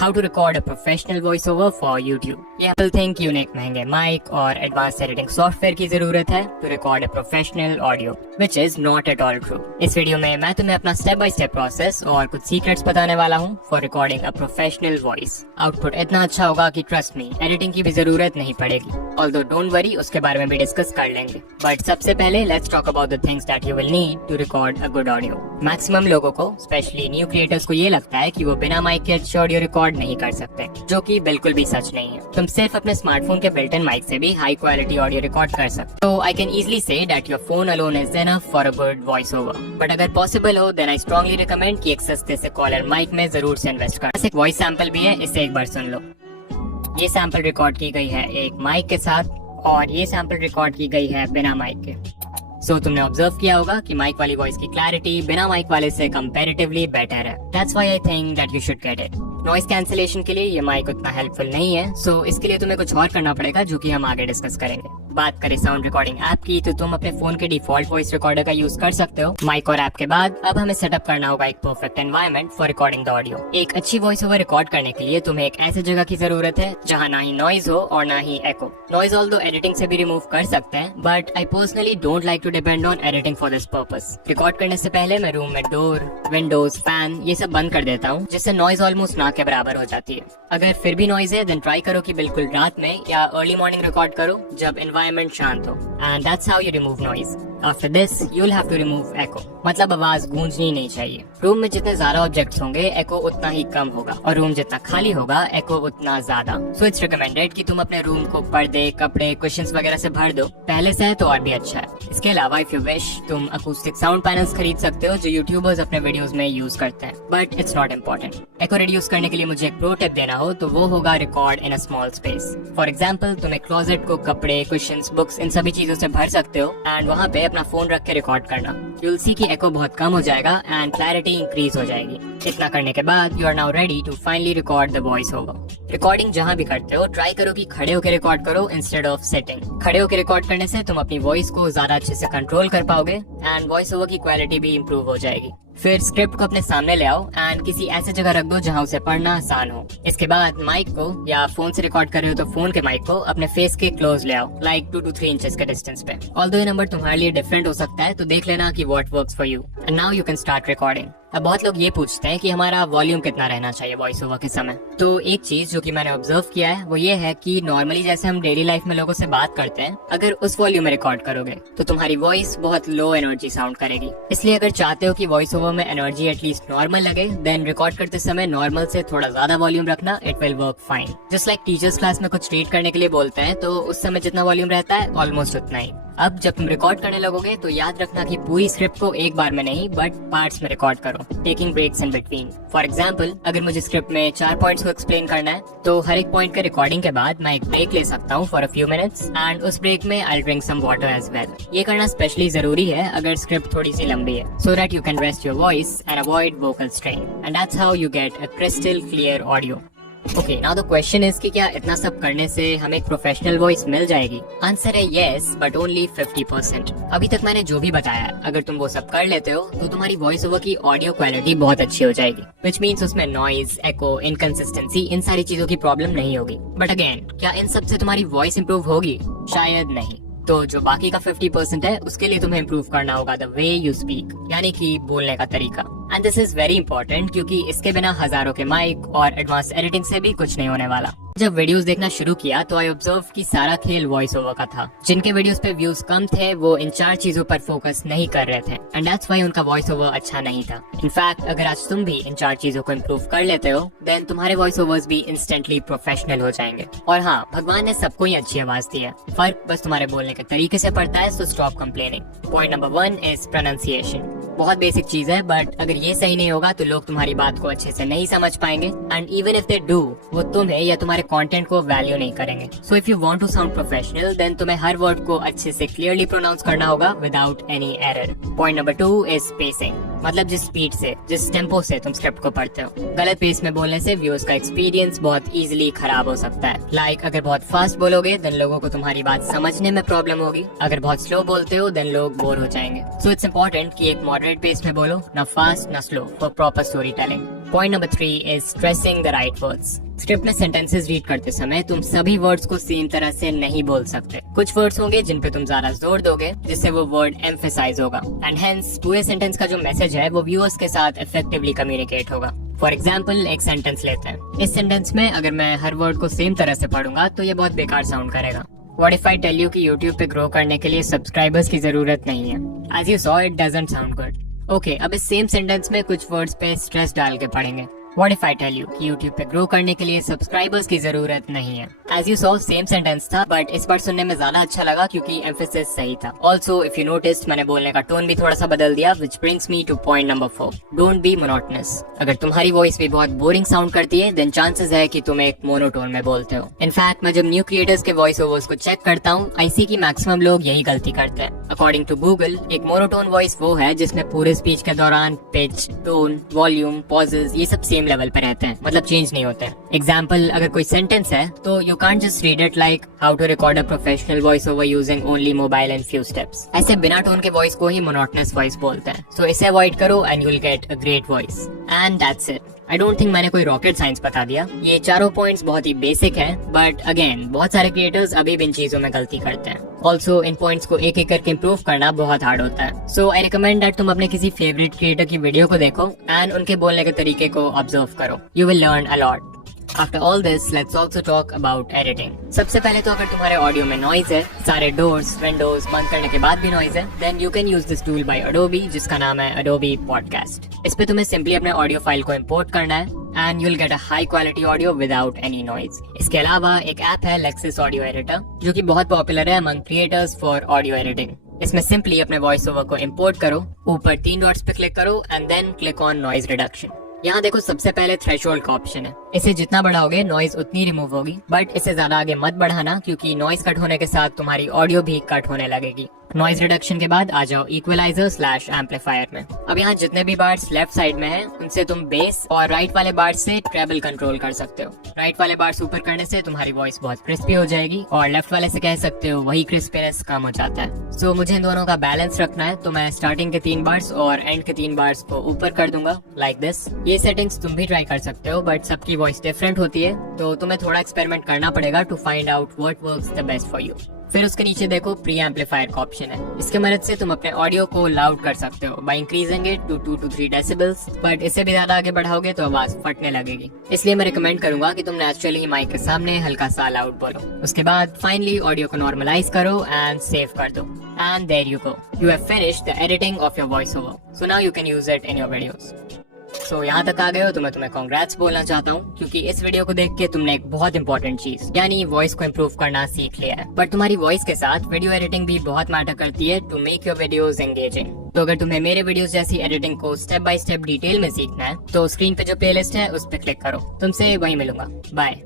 How to record a professional voiceover for YouTube. ये Apple think unique महंगे mic और advance editing software की जरूरत है to record a professional audio, which is not at all true. इस video में मैं तुम्हें अपना स्टेप बाय स्टेप प्रोसेस और कुछ सीक्रेट्स बताने वाला हूँ for recording a professional voice. Output इतना अच्छा होगा कि ट्रस्ट मी एडिटिंग की भी जरूरत नहीं पड़ेगी. Although don't worry, उसके बारे में भी डिस्कस कर लेंगे. बट सबसे पहले let's talk about the things that you will need to record a good audio. Maximum लोगों को, स्पेशली न्यू क्रिएटर्स को ये लगता है कि वो बिना माइक के अच्छे ऑडियो रिकॉर्ड नहीं कर सकते, जो कि बिल्कुल भी सच नहीं है. तुम सिर्फ अपने स्मार्टफोन के बिल्ट इन माइक से भी हाई क्वालिटी ऑडियो रिकॉर्ड कर सकते. तो I can easily say that your phone alone is enough for a good voice over. But अगर पॉसिबल हो देन आई स्ट्रांगली रिकमेंड कि एक सस्ते से कॉलर माइक में जरूर से इन्वेस्ट कर. एक वॉइस सैंपल भी है, इसे एक बार सुन लो. ये सैंपल रिकॉर्ड की गई है एक माइक के साथ और ये सैंपल रिकॉर्ड की गई है बिना माइक के. सो तुमने ऑब्जर्व किया होगा कि माइक वाली वॉइस की क्लैरिटी बिना माइक वाले से कंपैरेटिवली बेटर है. That's why I think that you should get it. Noise cancellation के लिए ये माइक उतना हेल्पफुल नहीं है, सो इसके लिए तुम्हें कुछ और करना पड़ेगा जो कि हम आगे डिस्कस करेंगे. बात करें साउंड रिकॉर्डिंग ऐप की, तो तुम अपने फोन के डिफॉल्ट वॉइस रिकॉर्डर का यूज कर सकते हो. माइक और ऐप के बाद अब हमें सेटअप करना होगा एक perfect environment for recording the audio. एक अच्छी वॉइस ओवर रिकॉर्ड करने के लिए तुम्हें एक ऐसे जगह की जरूरत है जहाँ ना ही नॉइज हो और ना ही एको. नॉइज ऑल्दो एडिटिंग से भी रिमूव कर सकते हैं, but I personally don't like to depend on editing for this purpose. Record करने से पहले मैं रूम में डोर, विंडोज, फैन ये सब बंद कर देता हूँ, जिससे नॉइज ऑलमोस्ट ना के बराबर हो जाती है. अगर फिर भी नॉइज है देन ट्राई करो कि बिल्कुल रात में या अर्ली मॉर्निंग रिकॉर्ड करो जब एनवायरनमेंट शांत हो. And that's how you remove noise. After this you will have to remove echo, मतलब आवाज गूंजनी नहीं चाहिए. रूम में जितने ज्यादा ऑब्जेक्ट्स होंगे एको उतना ही कम होगा और रूम जितना खाली होगा एको उतना ज्यादा. सो इट्स रिकमेंडेड कि तुम अपने रूम को पर्दे, कपड़े, कुशन्स वगैरह से भर दो. पहले से है तो और भी अच्छा है. इसके अलावा इफ यू विश तुम अकूस्टिक साउंड पैनल्स खरीद सकते हो जो यूट्यूबर्स अपने वीडियोस में यूज करते हैं, but it's not important. Echo reduce करने के लिए मुझे एक प्रो टिप देना हो तो वो होगा record in a small space. For example तुम एक क्लोजेट को कपड़े, कुशन्स, बुक्स इन सभी चीजों से भर सकते हो एंड वहाँ पे अपना फोन रख के रिकॉर्ड करना. यू विल सी कि एको बहुत कम हो जाएगा एंड क्लैरिटी इंक्रीज हो जाएगी. इतना करने के बाद you are now ready to finally record the voice over. Recording जहाँ भी करते हो ट्राई करो कि खड़े होकर रिकॉर्ड करो इंस्टेड ऑफ सिटिंग. खड़े होकर रिकॉर्ड करने से तुम अपनी वॉइस को ज्यादा अच्छे से कंट्रोल कर पाओगे एंड वॉइस ओवर की क्वालिटी भी इम्प्रूव हो जाएगी. फिर स्क्रिप्ट को अपने सामने ले आओ एंड किसी ऐसे जगह रख दो जहाँ उसे पढ़ना आसान हो. इसके बाद माइक को, या फोन से रिकॉर्ड कर रहे हो तो फोन के माइक को अपने फेस के क्लोज ले आओ, लाइक 2 to 3 इंचेस के डिस्टेंस पे. ऑल्दो ये नंबर तुम्हारे लिए डिफरेंट हो सकता है, तो देख लेना कि what works for you. And now you can start recording. अब बहुत लोग ये पूछते हैं कि हमारा वॉल्यूम कितना रहना चाहिए वॉइस ओवर के समय. तो एक चीज जो कि मैंने ऑब्जर्व किया है वो ये है कि नॉर्मली जैसे हम डेली लाइफ में लोगों से बात करते हैं, अगर उस वॉल्यूम में रिकॉर्ड करोगे तो तुम्हारी वॉइस बहुत लो एनर्जी साउंड करेगी. इसलिए अगर चाहते हो कि वॉइस ओवर में एनर्जी एटलीस्ट नॉर्मल लगे, देन रिकॉर्ड करते समय नॉर्मल से थोड़ा ज्यादा वॉल्यूम रखना. It will work fine. Just like teachers class में कुछ रीड करने के लिए बोलते हैं तो उस समय जितना वॉल्यूम रहता है ऑलमोस्ट उतना ही. अब जब तुम रिकॉर्ड करने लगोगे तो याद रखना कि पूरी स्क्रिप्ट को एक बार में नहीं बट पार्ट्स में रिकॉर्ड करो, taking breaks in between. For example अगर मुझे स्क्रिप्ट में 4 पॉइंट्स को एक्सप्लेन करना है तो हर एक पॉइंट के रिकॉर्डिंग के बाद मैं एक ब्रेक ले सकता हूँ for a few minutes and उस ब्रेक में I drink some water as well. ये करना स्पेशली जरूरी है अगर स्क्रिप्ट थोड़ी सी लंबी है, so that you can rest your voice and avoid vocal strain. And that's how you get a crystal clear audio. Okay, now the question is कि क्या इतना सब करने से हमें एक प्रोफेशनल वॉइस मिल जाएगी? आंसर है येस, बट ओनली 50%. अभी तक मैंने जो भी बताया, अगर तुम वो सब कर लेते हो तो तुम्हारी वॉइस ओवर की ऑडियो क्वालिटी बहुत अच्छी हो जाएगी, विच मीन्स उसमें नॉइज, एको, इनकंसिस्टेंसी इन सारी चीजों की प्रॉब्लम नहीं होगी. बट अगेन, क्या इन सब से तुम्हारी वॉइस इंप्रूव होगी? शायद नहीं. तो जो बाकी का 50% है उसके लिए तुम्हें इम्प्रूव करना होगा द वे यू स्पीक, यानी कि बोलने का तरीका. And this is very important क्योंकि इसके बिना हजारों के माइक और एडवांस एडिटिंग से भी कुछ नहीं होने वाला. जब वीडियोस देखना शुरू किया तो आई ऑब्जर्व कि सारा खेल वॉइस ओवर का था. जिनके वीडियोस पे व्यूज कम थे वो इन 4 चीजों पर फोकस नहीं कर रहे थे एंड दैट्स व्हाई उनका वॉइस ओवर अच्छा नहीं था. इनफैक्ट अगर आज तुम भी इन 4 चीजों को इम्प्रूव कर लेते हो देन तुम्हारे वॉइस ओवर्स भी इंस्टेंटली प्रोफेशनल हो जाएंगे. और हाँ, भगवान ने सबको ही अच्छी आवाज दी है, फर्क बस तुम्हारे बोलने के तरीके से पड़ता है. So stop complaining. Point number 1 is pronunciation. बहुत बेसिक चीज है, बट अगर ये सही नहीं होगा तो लोग तुम्हारी बात को अच्छे से नहीं समझ पाएंगे and even if they do, वो तुम्हें या तुम्हारे कंटेंट को वैल्यू नहीं करेंगे. So if you want to sound professional then तुम्हें हर वर्ड को अच्छे से क्लियरली प्रोनाउंस करना होगा without any error. Point number 2 is spacing. मतलब जिस स्पीड से, जिस टेम्पो से तुम स्क्रिप्ट को पढ़ते हो, गलत पेस में बोलने से व्यूअर्स का एक्सपीरियंस बहुत इजीली खराब हो सकता है. लाइक अगर बहुत फास्ट बोलोगे देन लोगों को तुम्हारी बात समझने में प्रॉब्लम होगी. अगर बहुत स्लो बोलते हो देन लोग बोर हो जाएंगे. सो इट्स इम्पोर्टेंट कि एक मॉडरेट पेस में बोलो, ना फास्ट ना slow, for proper story telling. Point number 3 is stressing the right words. Script में सेंटेंसेस रीड करते समय तुम सभी वर्ड्स को सेम तरह से नहीं बोल सकते। कुछ वर्ड्स होंगे जिन पे तुम ज्यादा जोर दोगे, जिससे वो वर्ड एम्फेसाइज होगा एंड हेंस पूरे सेंटेंस का जो मैसेज है वो व्यूअर्स के साथ इफेक्टिवली कम्युनिकेट होगा। फॉर एग्जाम्पल एक सेंटेंस लेते हैं। इस सेंटेंस में अगर मैं हर वर्ड को सेम तरह से पढ़ूंगा तो ये बहुत बेकार साउंड करेगा। What if I tell you कि YouTube पे ग्रो करने के लिए सब्सक्राइबर्स की जरूरत नहीं है? As you saw, it doesn't sound good. Okay, अब इस सेम सेंटेंस में कुछ वर्ड्स पे स्ट्रेस डाल के पढ़ेंगे। What if I tell you कि YouTube पे ग्रो करने के लिए सब्सक्राइबर्स की जरूरत नहीं है? As you saw, same sentence था, बट इस बार सुनने में ज्यादा अच्छा लगा क्योंकि एम्फेसिस सही था। Also, if you noticed, मैंने बोलने का टोन भी थोड़ा सा बदल दिया, which brings me to point number 4. Don't be monotonous. अगर तुम्हारी वॉइस भी बहुत बोरिंग साउंड करती है, then chances है कि तुम एक मोनोटोन में बोलते हो। इनफैक्ट मैं जब न्यू क्रिएटर्स के वॉइस ओवर्स को चेक करता हूँ, I see कि मैक्सिमम लोग यही गलती करते हैं। अकॉर्डिंग टू गूगल, एक मोनोटोन वॉइस वो है जिसमें पूरे स्पीच के दौरान पिच, टोन, वॉल्यूम, पॉजेज ये सब सेम लेवल पे रहते हैं, मतलब चेंज नहीं होते। एग्जाम्पल, अगर कोई सेंटेंस है तो you can't just read it like how to record a professional voice over using only mobile and few steps. ऐसे बिना टोन के वॉइस को ही मोनोटोनस वॉइस बोलते हैं। सो इसे अवॉइड करो and you will get a great voice and that's it. I don't think मैंने कोई रॉकेट साइंस बता दिया। ये चारों पॉइंट्स बहुत ही बेसिक है, बट अगेन बहुत सारे क्रिएटर्स अभी भी इन चीजों में गलती करते हैं। ऑल्सो इन पॉइंट्स को एक एक करके इम्प्रूव करना बहुत हार्ड होता है। सो आई रिकमेंड दैट तुम अपने किसी फेवरेट क्रिएटर की वीडियो को देखो एंड उनके बोलने के तरीके को ऑब्जर्व करो। You will learn a lot. After all this, let's also talk about editing. सबसे पहले तो अगर तुम्हारे ऑडियो में नॉइज है, सारे डोर्स, विंडोज बंद करने के बाद भी नॉइज है, then you can use this tool by Adobe जिसका नाम है Adobe Podcast. इस पे तुम्हें सिंपली अपने ऑडियो फाइल को इम्पोर्ट करना है and you'll get a high quality audio without any noise. इसके अलावा एक ऐप है Lexis Audio Editor जो कि बहुत पॉपुलर है among creators for audio editing. इसमें सिंपली अपने वॉइस ओवर को इम्पोर्ट करो, ऊपर 3 डॉट्स पे क्लिक करो and then click on noise reduction. यहाँ देखो सबसे पहले थ्रेशोल्ड का ऑप्शन है। इसे जितना बढ़ाओगे नॉइज उतनी रिमूव होगी, बट इसे ज्यादा आगे मत बढ़ाना क्योंकि नॉइज कट होने के साथ तुम्हारी ऑडियो भी कट होने लगेगी। नॉइज रिडक्शन के बाद आ जाओ इक्वलाइजर/एम्पलीफायर में। अब यहाँ जितने भी बार्स लेफ्ट साइड में हैं, उनसे तुम बेस और राइट वाले बार्स से ट्रेबल कंट्रोल कर सकते हो। राइट वाले बार्स ऊपर करने से तुम्हारी वॉइस बहुत क्रिस्पी हो जाएगी और लेफ्ट वाले से कह सकते हो वही क्रिस्पीनेस कम हो जाता है। सो मुझे इन दोनों का बैलेंस रखना है, तो मैं स्टार्टिंग के 3 बार्स और एंड के 3 बार्स को ऊपर कर दूंगा लाइक दिस। ये सेटिंग्स तुम भी ट्राई कर सकते हो, बट सबकी वॉइस डिफरेंट होती है, तो तुम्हें थोड़ा एक्सपेरिमेंट करना पड़ेगा to find out what works the best for you. फिर उसके नीचे देखो प्री एम्पलीफायर का ऑप्शन है। इसके मदद से तुम अपने ऑडियो को लाउड कर सकते हो by increasing it to 2 to 3 decibels, but इससे भी ज्यादा आगे बढ़ाओगे तो आवाज फटने लगेगी। इसलिए मैं रिकमेंड करूंगा कि तुम नेचुरली माइक के सामने हल्का सा लाउड बोलो। उसके बाद फाइनली ऑडियो को नॉर्मलाइज करो एंड सेव कर दो and there you go, you have finished the editing of your voice over. So now you can use it in your videos. So यहाँ तक आ गए हो तो मैं तुम्हें कॉन्ग्रेट्स बोलना चाहता हूँ क्योंकि इस वीडियो को देख के तुमने एक बहुत इंपॉर्टेंट चीज यानी वॉइस को इम्प्रूव करना सीख लिया है। बट तुम्हारी वॉइस के साथ वीडियो एडिटिंग भी बहुत मैटर करती है to make your videos engaging. तो अगर तुम्हें मेरे वीडियोस जैसी एडिटिंग को स्टेप बाय स्टेप डिटेल में सीखना है तो स्क्रीन पे जो प्लेलिस्ट है उस पर क्लिक करो। तुमसे वहीं मिलूंगा। बाय।